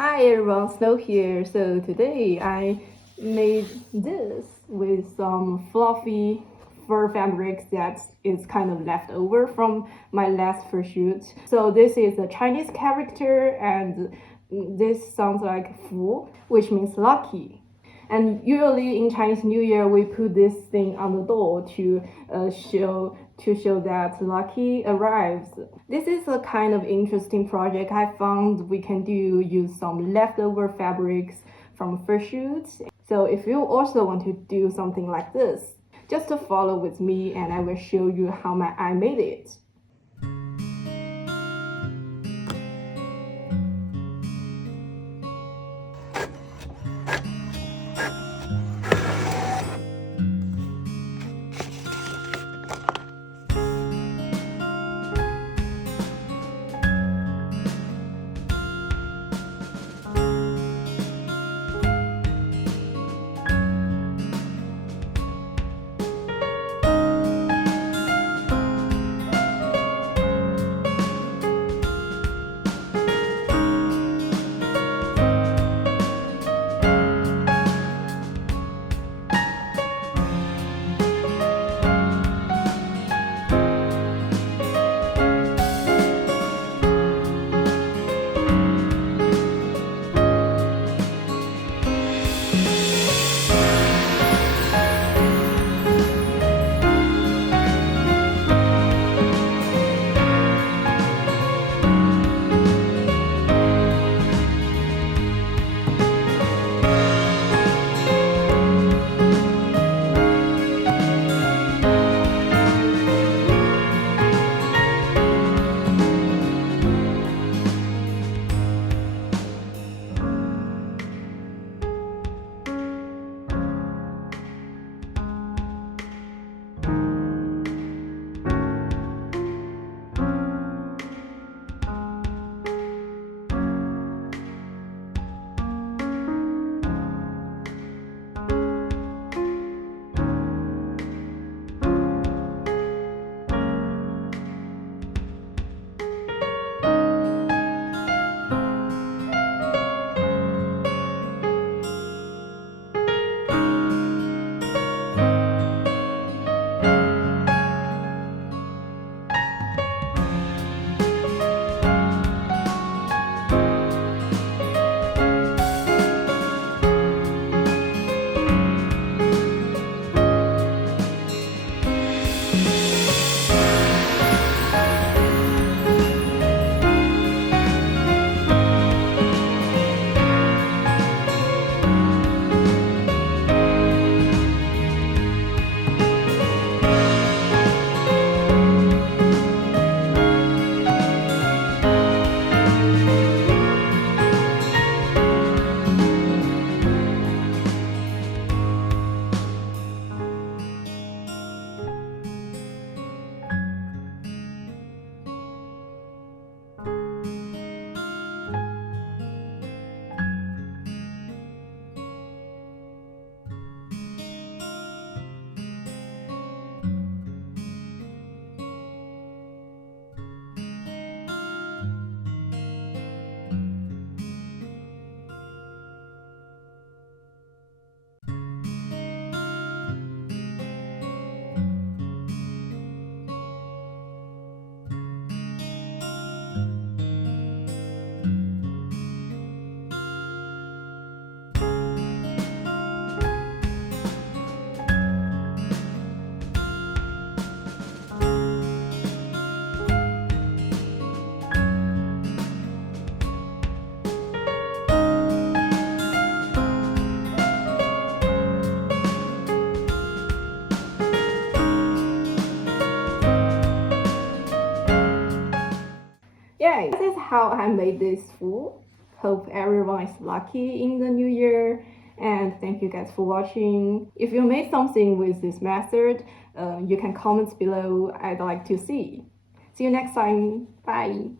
Hi everyone, Snow here. So today I made this with some fluffy fur fabric that is kind of left over from my last fursuit. So this is a Chinese character and this sounds like fu, which means lucky. And usually in Chinese New Year, we put this thing on the door to show that lucky arrives. This is a kind of interesting project I found we can use some leftover fabrics from fursuits. So if you also want to do something like this, just follow with me and I will show you how I made it. Yeah, this is how I made this food. Hope everyone is lucky in the new year. And thank you guys for watching. If you made something with this method, you can comment below. I'd like to see. See you next time. Bye.